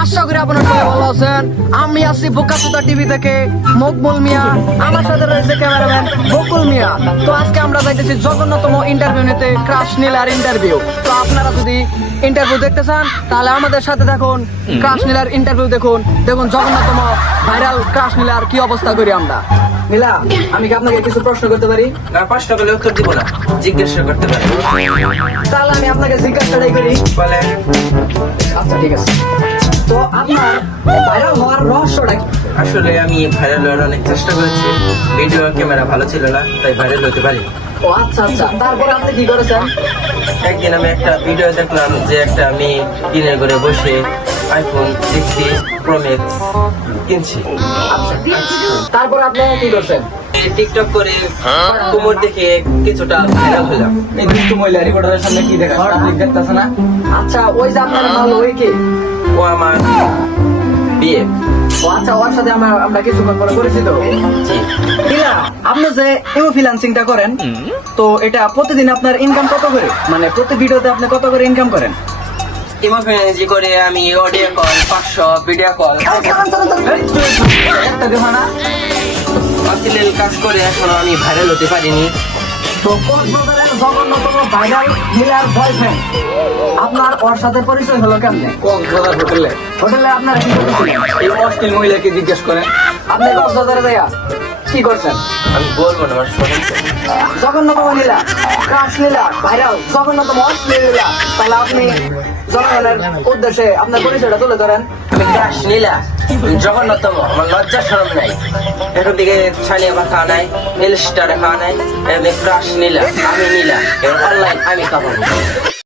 আশা করি আপনারা ভালো আছেন আমি আছি বোকাসুতা টিভি থেকে মকবুল মিয়া আমার সাথে রয়েছে ক্যামেরাম্যান বকুল মিয়া তো আজকে আমরা যাইতেছি জঘন্যতম ইন্টারভিউ নিতে ক্রাশ নীলার ইন্টারভিউ তো আপনারা যদি ইন্টারভিউ দেখতে চান তাহলে আমাদের সাথে দেখুন ক্রাশ নীলার ইন্টারভিউ দেখুন দেখুন জঘন্যতম ভাইরাল ক্রাশ নীলার কি অবস্থা করি আমরা নীলা আমি কি আপনাকে কিছু প্রশ্ন করতে পারি না প্রশ্ন করলে উত্তর দিব না জিজ্ঞাসা করতে পারি তাহলে আমি আপনাকে জিজ্ঞাসাটাই করি বলে আচ্ছা ঠিক আছে। তো আপনার ভাইরাল হওয়ার রহস্যটা কি? আসলে আমি ভাইরাল হওয়ার অনেক চেষ্টা করেছি। ভিডিও ক্যামেরা ভালো ছিল না তাই ভাইরাল হতে পারি ও আচ্ছা আচ্ছা। তারপরে আপনি কি করেছেন? একদিন আমি একটা ভিডিও দেখলাম যে একটা মেয়ে দিনের ঘরে বসে আইফোন সিক্সটি প্রোমেক্স কিনছি। তারপরে আপনি কি করছেন? টিকটক করে কোমর দেখে কিছুটা ভাইরাল হলাম। এই দুষ্টু মহিলা রিপোর্টারের সামনে কি দেখা দেখতেছে না? আচ্ছা ওই যে আপনার মাল ওই কি? ও আমার বিয়ে। আচ্ছা ওর সাথে আমরা আমরা কিছুক্ষণ পরে পরিচিত হব জি। কিনা আপনি যে ইউ ফ্রিল্যান্সিংটা করেন তো এটা প্রতিদিন আপনার ইনকাম কত করে? মানে প্রতি ভিডিওতে আপনি কত করে ইনকাম করেন? করে আমি অডিও কল পাঁচশো ভিডিও কল একটা অশ্লীল কাজ করে এখনও আমি ভাইরাল হতে পারিনি। তো কক্সবাজারের জঘন্যতম ভাইরাল মিলার বয়ফ্রেন্ড আপনার ওর সাথে পরিচয় হলো কেমনে? কক্সবাজার হোটেলে। হোটেলে আপনার কি এই অশ্লীল মহিলাকে জিজ্ঞেস করেন আপনি কক্সবাজারে যাইয়া কি করছেন? আমি বলব না আমার জঘন্যতম লীলা ক্রাশ লীলা ভাইরাল, জঘন্যতম অশ্লীল লীলা তাহলে আপনি জনগণের উদ্দেশ্যে আপনার পরিচয়টা তুলে ধরেন। নীলা জঘন্যতম, আমার লজ্জা সরম নাই। এখন দিকে ছানিয়া বা খাওয়া নাই নাই ক্রাশ নীলা আমি নীলা অনলাইন আমি কামাবো